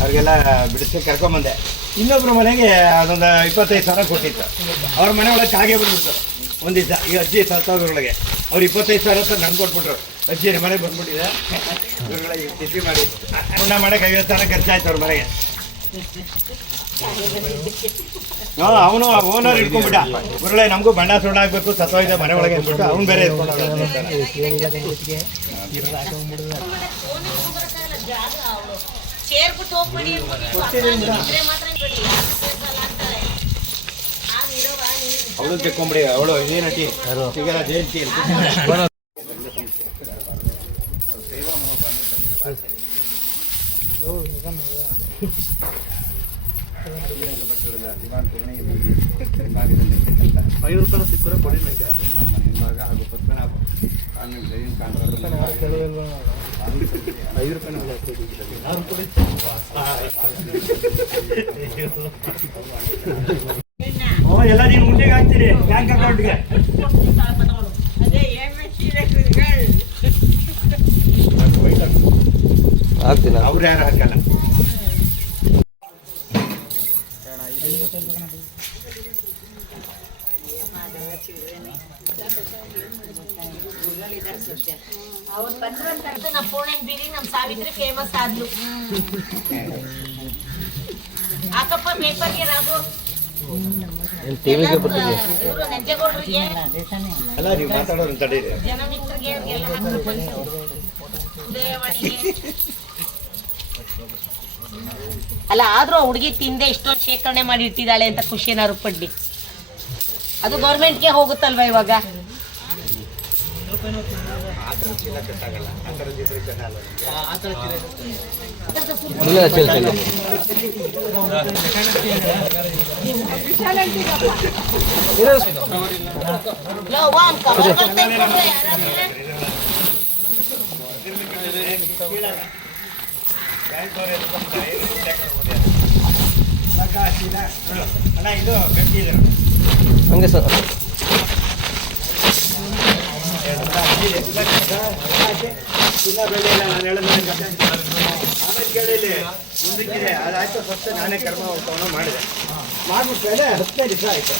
ಅವ್ರಿಗೆಲ್ಲ ಬಿಡಿಸಿ ಕರ್ಕೊಂಬಂದೆ. ಇನ್ನೊಬ್ರು ಮನೆಗೆ ಅದೊಂದು 25,000 ಕೊಟ್ಟಿತ್ತು. ಅವ್ರ ಮನೆ ಒಳಗೆ ಕಾಗೆ ಬಿಡ್ಬಿಡ್ತು ಒಂದು ದಿವಸ. ಈ ಅಜ್ಜಿ ಸತ್ತೋದ್ರೊಳಗೆ ಅವ್ರು 25,000 ಅಂತ ನನ್ಗೆ ಕೊಟ್ಬಿಟ್ರು. ಅಜ್ಜಿ ಮನೆಗೆ ಬಂದ್ಬಿಟ್ಟಿದೆ, ಇವ್ರುಗಳಿಗೆ ತಿಥಿ ಮಾಡಿ ಪುಣ್ಯ ಮಾಡಕ್ಕೆ 50,000 ಖರ್ಚಾಯ್ತು ಅವ್ರ ಮನೆಗೆ. ಅವನು ಓನರ್ ಇಟ್ಕೊಂಡ್ಬಿಟ್ಟ, ಗುರುಳೆ ನಮಗೂ ಬಣ್ಣ ಸುಣ್ಣ ಹಾಕ್ಬೇಕು, ಸತ್ತೋಯ್ದೆ ಮನೆ ಒಳಗೆ ಅಂದ್ಬಿಟ್ಟು ಅವ್ನು ಬೇರೆ ಅವಳು ತೆಕ್ಕೊಂಬಿಡಿ. ಅವಳು ಏನಟಿ ಸಿಗಲ್ಲ ಜಯಂತಿ ₹5 ಸಿಕ್ಕರೆ ಕೊಡಿ ನನಗೆ ಹಿಂಭಾಗ ಹಾಗೂ ಪದ್ಮನಾಭ ಎಲ್ಲ ನೀನು ಉಂಡೆಗೆ ಹಾಕ್ತೀರಿ ಬ್ಯಾಂಕ್ ಅಕೌಂಟ್ಗೆ. ಅವ್ರು ಯಾರು ಹಾಕಲ್ಲ. ನಮ್ಮ ಸಾವಿತ್ರಿ ಫೇಮಸ್ ಆದ್ಲು. ಹಾಕಪ್ಪ ಪೇಪರ್ಗೆ ರಾಗು ನಂಜೇಗೌಡರಿಗೆ ಅಲ್ಲ ನೀವು ಮಾತಾಡೋರು ತಡೀರಿ. ಜನಮಿತ್ರರಿಗೆ ಅಲ್ಲ ಆದ್ರೂ ಹುಡುಗಿ ತಿಂದೆ ಇಷ್ಟೊಂದು ಶೇಖರಣೆ ಮಾಡಿ ಇಟ್ಟಿದ್ದಾಳೆ ಅಂತ ಖುಷಿ ಏನಾದ್ರು ಪಡ್ಲಿ. ಅದು ಗೌರ್ಮೆಂಟ್ಗೆ ಹೋಗುತ್ತಲ್ವಾ ಇವಾಗ. ಹಂಗೆ ಸರ್ ಚಿನ್ನ ಬೆಲೆ ಇಲ್ಲ. ನಾನು ಹೇಳಿದ ಆಮೇಲೆ ಕೇಳಿಲ್ಲಿ ಮುಂದಕ್ಕಿದೆ ಅದಾಯ್ತು. ಫಸ್ಟ್ ನಾನೇ ಕರ್ಮ ತಗೊಂಡು ಮಾಡಿದೆ. ಮಾಡಿಬಿಟ್ಮೇಲೆ 15 ದಿವಸ ಆಯಿತು.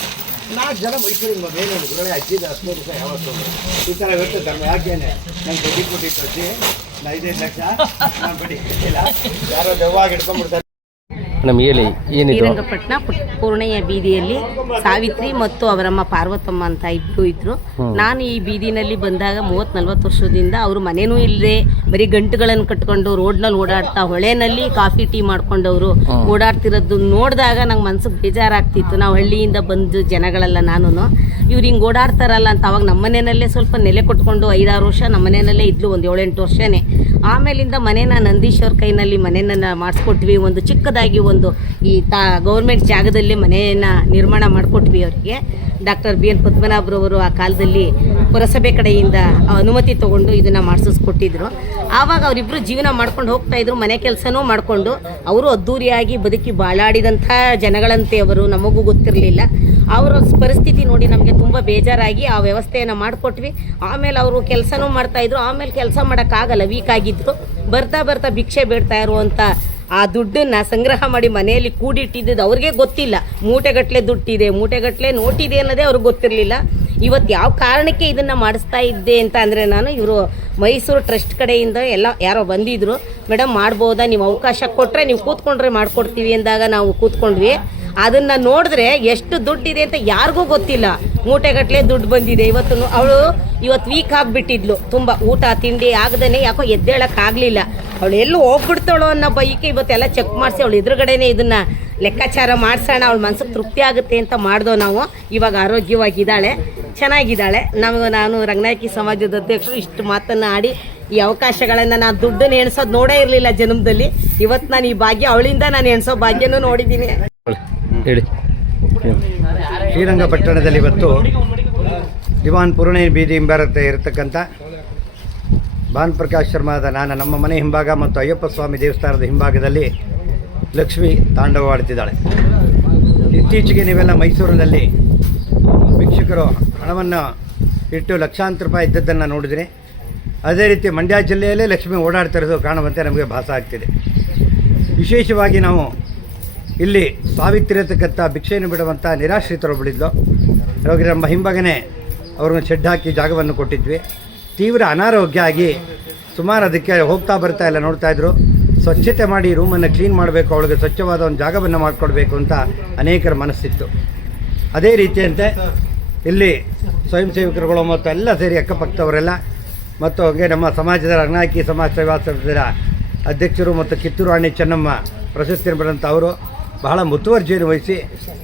4 ಜನ ಮೈಸೂರಿಗೆ ಬೇರೆ ಗುರುಗಳೇ ಅಜ್ಜಿದ 15 ದಿವಸ ಯಾವತ್ತು ಈ ಥರ ಇರುತ್ತೆ ಧರ್ಮ. ಯಾಕೇನೆ ನಂಗೆ ಬಡ್ಡಿ ಕೊಟ್ಟಿತ್ತು ಅಜ್ಜಿ 5-5 ಲಕ್ಷ ನಾನು ಬಡ್ಡಿ ಕೊಟ್ಟಿಲ್ಲ. ಯಾರೋ ದೆವ್ವಾಗಿ ಹಿಡ್ಕೊಂಡ್ಬಿಡ್ತಾರೆ. ನಮ್ಮ ಹೇಳಿ ಏನಿದೆ. ಶ್ರೀರಂಗಪಟ್ಟಣ ಪೂರ್ಣಯ್ಯ ಬೀದಿಯಲ್ಲಿ ಸಾವಿತ್ರಿ ಮತ್ತು ಅವರಮ್ಮ ಪಾರ್ವತಮ್ಮ ಅಂತ ಇಬ್ಬರು ಇದ್ರು. ನಾನು ಈ ಬೀದಿನಲ್ಲಿ ಬಂದಾಗ 30-40 ವರ್ಷದಿಂದ ಅವರು ಮನೇನೂ ಇಲ್ಲದೆ ಬರೀ ಗಂಟುಗಳನ್ನು ಕಟ್ಕೊಂಡು ರೋಡ್ನಲ್ಲಿ ಓಡಾಡ್ತಾ ಹೊಳೆನಲ್ಲಿ ಕಾಫಿ ಟೀ ಮಾಡ್ಕೊಂಡವರು ಓಡಾಡ್ತಿರೋದು ನೋಡಿದಾಗ ನಂಗೆ ಮನ್ಸಿಗೆ ಬೇಜಾರಾಗ್ತಿತ್ತು. ನಾವು ಹಳ್ಳಿಯಿಂದ ಬಂದು ಜನಗಳೆಲ್ಲ ನಾನು ಇವ್ರು ಹಿಂಗೆ ಓಡಾಡ್ತಾರಲ್ಲ ಅಂತ. ಅವಾಗ ನಮ್ಮ ಮನೆಯಲ್ಲೇ ಸ್ವಲ್ಪ ನೆಲೆ ಕೊಟ್ಕೊಂಡು 5-6 ವರ್ಷ ನಮ್ಮ ಮನೆಯಲ್ಲೇ ಇದ್ಲು, ಒಂದು 7-8 ವರ್ಷನೇ. ಆಮೇಲಿಂದ ಮನೇನ ನಂದೀಶ್ ಅವ್ರ ಕೈನಲ್ಲಿ ಮನೆಯನ್ನ ಮಾಡಿಸ್ಕೊಟ್ವಿ. ಒಂದು ಚಿಕ್ಕದಾಗಿ ಒಂದು ಈ ಗೌರ್ಮೆಂಟ್ ಜಾಗದಲ್ಲಿ ಮನೆಯನ್ನು ನಿರ್ಮಾಣ ಮಾಡಿಕೊಟ್ವಿ ಅವರಿಗೆ. ಡಾಕ್ಟರ್ BN ಪದ್ಮನಾಭರವರು ಆ ಕಾಲದಲ್ಲಿ ಪುರಸಭೆ ಕಡೆಯಿಂದ ಅನುಮತಿ ತೊಗೊಂಡು ಇದನ್ನು ಮಾಡಿಸ್ಕೊಟ್ಟಿದ್ರು. ಆವಾಗ ಅವರಿಬ್ಬರು ಜೀವನ ಮಾಡ್ಕೊಂಡು ಹೋಗ್ತಾಯಿದ್ರು. ಮನೆ ಕೆಲಸನೂ ಮಾಡಿಕೊಂಡು ಅವರು ಅದ್ದೂರಿಯಾಗಿ ಬದುಕಿ ಬಾಳಾಡಿದಂಥ ಜನಗಳಂತೆ ಅವರು. ನಮಗೂ ಗೊತ್ತಿರಲಿಲ್ಲ. ಅವರ ಪರಿಸ್ಥಿತಿ ನೋಡಿ ನಮಗೆ ತುಂಬ ಬೇಜಾರಾಗಿ ಆ ವ್ಯವಸ್ಥೆಯನ್ನು ಮಾಡಿಕೊಟ್ವಿ. ಆಮೇಲೆ ಅವರು ಕೆಲಸನೂ ಮಾಡ್ತಾಯಿದ್ರು. ಆಮೇಲೆ ಕೆಲಸ ಮಾಡೋಕ್ಕಾಗಲ್ಲ, ವೀಕ್ ಆಗಿದ್ದರು. ಬರ್ತಾ ಬರ್ತಾ ಭಿಕ್ಷೆ ಬೇಡ್ತಾ ಇರುವಂಥ ಆ ದುಡ್ಡನ್ನು ಸಂಗ್ರಹ ಮಾಡಿ ಮನೆಯಲ್ಲಿ ಕೂಡಿಟ್ಟಿದ್ದು ಅವ್ರಿಗೆ ಗೊತ್ತಿಲ್ಲ. ಮೂಟೆಗಟ್ಟಲೆ ದುಡ್ಡಿದೆ, ಮೂಟೆಗಟ್ಟಲೆ ನೋಟಿದೆ ಅನ್ನೋದೇ ಅವ್ರಿಗೆ ಗೊತ್ತಿರಲಿಲ್ಲ. ಇವತ್ತು ಯಾವ ಕಾರಣಕ್ಕೆ ಇದನ್ನು ಮಾಡಿಸ್ತಾ ಇದ್ದೆ ಅಂತ ಅಂದರೆ, ನಾನು ಇವರು ಮೈಸೂರು ಟ್ರಸ್ಟ್ ಕಡೆಯಿಂದ ಎಲ್ಲ ಯಾರೋ ಬಂದಿದ್ದರು. ಮೇಡಮ್ ಮಾಡ್ಬೋದಾ, ನೀವು ಅವಕಾಶ ಕೊಟ್ಟರೆ ನೀವು ಕೂತ್ಕೊಂಡ್ರೆ ಮಾಡಿಕೊಡ್ತೀವಿ ಅಂದಾಗ ನಾವು ಕೂತ್ಕೊಂಡ್ವಿ. ಅದನ್ನು ನೋಡಿದ್ರೆ ಎಷ್ಟು ದುಡ್ಡಿದೆ ಅಂತ ಯಾರಿಗೂ ಗೊತ್ತಿಲ್ಲ. ಮೂಟೆಗಟ್ಟಲೆ ದುಡ್ಡು ಬಂದಿದೆ. ಅವಳು ಇವತ್ತು ವೀಕ್ ಆಗಿಬಿಟ್ಟಿದ್ಲು. ತುಂಬ ಊಟ ತಿಂಡಿ ಆಗದೇ ಯಾಕೋ ಎದ್ದೇಳಕ್ಕಾಗಲಿಲ್ಲ. ಅವಳು ಎಲ್ಲೂ ಹೋಗ್ಬಿಡ್ತಾಳೋ ಅನ್ನೋ ಬೈಕೆ ಇವತ್ತೆಲ್ಲ ಚೆಕ್ ಮಾಡಿಸಿ ಅವಳು ಎದುರುಗಡೆನೇ ಇದನ್ನು ಲೆಕ್ಕಾಚಾರ ಮಾಡಿಸೋಣ, ಅವಳ ಮನಸ್ಸಿಗೆ ತೃಪ್ತಿ ಆಗುತ್ತೆ ಅಂತ ಮಾಡ್ದೋ ನಾವು. ಇವಾಗ ಆರೋಗ್ಯವಾಗಿದ್ದಾಳೆ, ಚೆನ್ನಾಗಿದ್ದಾಳೆ. ನಾನು ರಂಗನಾಯಕಿ ಸಮಾಜದ ಅಧ್ಯಕ್ಷರು ಇಷ್ಟು ಮಾತನ್ನು ಆಡಿ ಈ ಅವಕಾಶಗಳನ್ನು ನಾನು ದುಡ್ಡನ್ನು ಎಣಿಸೋದು ನೋಡೇ ಇರಲಿಲ್ಲ ಜನ್ಮದಲ್ಲಿ. ಇವತ್ತು ನಾನು ಈ ಭಾಗ್ಯ ಅವಳಿಂದ ನಾನು ಎಣಿಸೋ ಭಾಗ್ಯನೂ ನೋಡಿದ್ದೀನಿ. ಹೇಳಿ. ಶ್ರೀರಂಗಪಟ್ಟಣದಲ್ಲಿ ಇವತ್ತು ದಿವಾನ್ ಪೂರ್ಣಯ್ಯ ಬೀದಿ ಹಿಂಬಾರತ್ತೆ ಇರತಕ್ಕಂಥ ಭಾನುಪ್ರಕಾಶರ್ಮದ ನಮ್ಮ ಮನೆ ಹಿಂಭಾಗ ಮತ್ತು ಅಯ್ಯಪ್ಪ ಸ್ವಾಮಿ ದೇವಸ್ಥಾನದ ಹಿಂಭಾಗದಲ್ಲಿ ಲಕ್ಷ್ಮಿ ತಾಂಡವವಾಡ್ತಿದ್ದಾಳೆ. ಇತ್ತೀಚೆಗೆ ನೀವೆಲ್ಲ ಮೈಸೂರಿನಲ್ಲಿ ಭಿಕ್ಷುಕರು ಹಣವನ್ನು ಇಟ್ಟು ಲಕ್ಷಾಂತರ ರೂಪಾಯಿ ಇದ್ದದ್ದನ್ನು ನೋಡಿದ್ರಿ. ಅದೇ ರೀತಿ ಮಂಡ್ಯ ಜಿಲ್ಲೆಯಲ್ಲೇ ಲಕ್ಷ್ಮಿ ಓಡಾಡ್ತಿರೋದು ಕಾಣುವಂತೆ ನಮಗೆ ಭಾಸ ಆಗ್ತಿದೆ. ವಿಶೇಷವಾಗಿ ನಾವು ಇಲ್ಲಿ ಸಾವಿತ್ರಿ ಅಂತಕ್ಕಂಥ ಭಿಕ್ಷೆಯನ್ನು ಬಿಡುವಂಥ ನಿರಾಶ್ರಿತರೊಬ್ಬಳಿದ್ಲು. ಅವಾಗ ನಮ್ಮ ಹಿಂಬಗನೆ ಅವ್ರನ್ನ ಶೆಡ್ ಹಾಕಿ ಜಾಗವನ್ನು ಕೊಟ್ಟಿದ್ವಿ. ತೀವ್ರ ಅನಾರೋಗ್ಯ ಆಗಿ ಸುಮಾರು ಅದಕ್ಕೆ ಹೋಗ್ತಾ ಬರ್ತಾ ಎಲ್ಲ ನೋಡ್ತಾಯಿದ್ರು. ಸ್ವಚ್ಛತೆ ಮಾಡಿ ರೂಮನ್ನು ಕ್ಲೀನ್ ಮಾಡಬೇಕು, ಅವಳಿಗೆ ಸ್ವಚ್ಛವಾದ ಒಂದು ಜಾಗವನ್ನು ಮಾಡಿಕೊಡ್ಬೇಕು ಅಂತ ಅನೇಕರ ಮನಸ್ಸಿತ್ತು. ಅದೇ ರೀತಿಯಂತೆ ಇಲ್ಲಿ ಸ್ವಯಂ ಸೇವಕರುಗಳು ಮತ್ತು ಎಲ್ಲ ಸೇರಿ ಅಕ್ಕಪಕ್ಕದವರೆಲ್ಲ ಮತ್ತು ಹಾಗೆ ನಮ್ಮ ಸಮಾಜದ ರಂಗನಾಯಕಿ ಸಮಾಜ ಸೇವಾ ಸಂಸ್ಥೆಯ ಅಧ್ಯಕ್ಷರು ಮತ್ತು ಕಿತ್ತೂರು ರಾಣಿ ಚೆನ್ನಮ್ಮ ಪ್ರಶಸ್ತಿಯನ್ನು ಪಡೆದಂಥ ಅವರು ಬಹಳ ಮುತುವರ್ಜಿಯನ್ನು ವಹಿಸಿ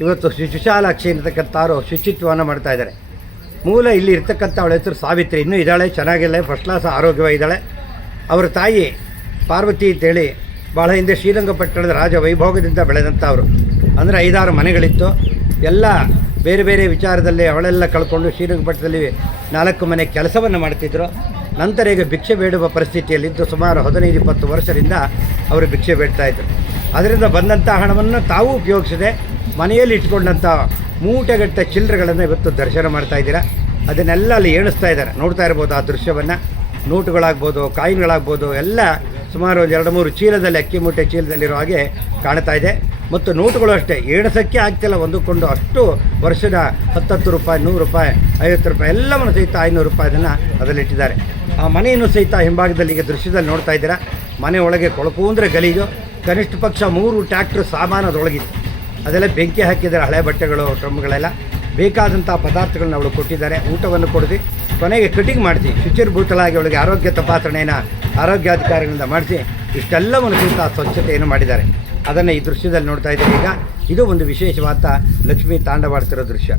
ಇವತ್ತು ಶಿಶುಶಾಲಾಕ್ಷಿ ಅಂತಕ್ಕಂಥವ್ರು ಶುಚಿತ್ವವನ್ನು ಮಾಡ್ತಾಯಿದ್ದಾರೆ. ಮೂಲ ಇಲ್ಲಿ ಇರ್ತಕ್ಕಂಥ ಅವಳ ಹೆಸರು ಸಾವಿತ್ರಿ, ಇನ್ನೂ ಇದ್ದಾಳೆ, ಚೆನ್ನಾಗಿಲ್ಲ, ಫಸ್ಟ್ ಕ್ಲಾಸ್ ಆರೋಗ್ಯವಾಗಿದ್ದಾಳೆ. ಅವರ ತಾಯಿ ಪಾರ್ವತಿ ಅಂತೇಳಿ ಭಾಳ ಹಿಂದೆ ಶ್ರೀರಂಗಪಟ್ಟಣದ ರಾಜ ವೈಭೋಗದಿಂದ ಬೆಳೆದಂಥವ್ರು. ಅಂದರೆ 5-6 ಮನೆಗಳಿತ್ತು. ಎಲ್ಲ ಬೇರೆ ಬೇರೆ ವಿಚಾರದಲ್ಲಿ ಅವಳೆಲ್ಲ ಕಳ್ಕೊಂಡು ಶ್ರೀರಂಗಪಟ್ಟಣದಲ್ಲಿ 4 ಮನೆ ಕೆಲಸವನ್ನು ಮಾಡ್ತಿದ್ರು. ನಂತರ ಈಗ ಭಿಕ್ಷೆ ಬೇಡುವ ಪರಿಸ್ಥಿತಿಯಲ್ಲಿದ್ದು ಸುಮಾರು 15-20 ವರ್ಷದಿಂದ ಅವರು ಭಿಕ್ಷೆ ಬೇಡ್ತಾಯಿದ್ರು. ಅದರಿಂದ ಬಂದಂಥ ಹಣವನ್ನು ತಾವು ಉಪಯೋಗಿಸದೆ ಮನೆಯಲ್ಲಿ ಇಟ್ಕೊಂಡಂಥ ಮೂಟೆಗಟ್ಟ ಚಿಲ್ಲರೆಗಳನ್ನು ಇವತ್ತು ದರ್ಶನ ಮಾಡ್ತಾ ಇದ್ದೀರಾ. ಅದನ್ನೆಲ್ಲ ಅಲ್ಲಿ ಎಣಿಸ್ತಾ ಇದ್ದಾರೆ, ನೋಡ್ತಾ ಇರ್ಬೋದು ಆ ದೃಶ್ಯವನ್ನು. ನೋಟುಗಳಾಗ್ಬೋದು, ಕಾಯಿನ್ಗಳಾಗ್ಬೋದು, ಎಲ್ಲ ಸುಮಾರು 2-3 ಚೀಲದಲ್ಲಿ, ಅಕ್ಕಿ ಮೂಟೆ ಚೀಲದಲ್ಲಿರೋ ಹಾಗೆ ಕಾಣ್ತಾ ಇದೆ. ಮತ್ತು ನೋಟುಗಳು ಅಷ್ಟೇ ಎಣಿಸೋಕ್ಕೆ ಆಗ್ತಿಲ್ಲ ಒಂದಕ್ಕೊಂದು, ಅಷ್ಟು ವರ್ಷದ 10 ರೂಪಾಯಿ, 100 ರೂಪಾಯಿ, 50 ರೂಪಾಯಿ ಎಲ್ಲವನ್ನು ಸಹಿತ 500 ರೂಪಾಯಿದನ್ನು ಅದರಲ್ಲಿಟ್ಟಿದ್ದಾರೆ. ಆ ಮನೆಯನ್ನು ಸಹಿತ ಹಿಂಭಾಗದಲ್ಲಿ ಈಗ ದೃಶ್ಯದಲ್ಲಿ ನೋಡ್ತಾ ಇದ್ದೀರಾ. ಮನೆ ಒಳಗೆ ಕೊಳಕು ಅಂದರೆ ಗಲೀಜು. ಕನಿಷ್ಠ ಪಕ್ಷ 3 ಟ್ರ್ಯಾಕ್ಟ್ರ್ ಸಾಮಾನು ಅದರೊಳಗಿದೆ. ಅದೆಲ್ಲ ಬೆಂಕಿ ಹಾಕಿದ್ದಾರೆ, ಹಳೆ ಬಟ್ಟೆಗಳು, ಡ್ರಮ್ಗಳೆಲ್ಲ. ಬೇಕಾದಂಥ ಪದಾರ್ಥಗಳನ್ನ ಅವಳು ಕೊಟ್ಟಿದ್ದಾರೆ. ಊಟವನ್ನು ಕೊಡಿಸಿ ಕೊನೆಗೆ ಕಟಿಂಗ್ ಮಾಡಿಸಿ ಶುಚಿರ್ಭೂತಲಾಗಿ ಅವಳಿಗೆ ಆರೋಗ್ಯ ತಪಾಸಣೆಯನ್ನು ಆರೋಗ್ಯಾಧಿಕಾರಿಗಳಿಂದ ಮಾಡಿಸಿ ಇಷ್ಟೆಲ್ಲವನ್ನು ಸಹಿತ ಸ್ವಚ್ಛತೆಯನ್ನು ಮಾಡಿದ್ದಾರೆ. ಅದನ್ನು ಈ ದೃಶ್ಯದಲ್ಲಿ ನೋಡ್ತಾ ಇದ್ದೀವಿ. ಈಗ ಇದು ಒಂದು ವಿಶೇಷವಾದ ಲಕ್ಷ್ಮೀ ತಾಂಡವಾಡ್ತಿರೋ ದೃಶ್ಯ.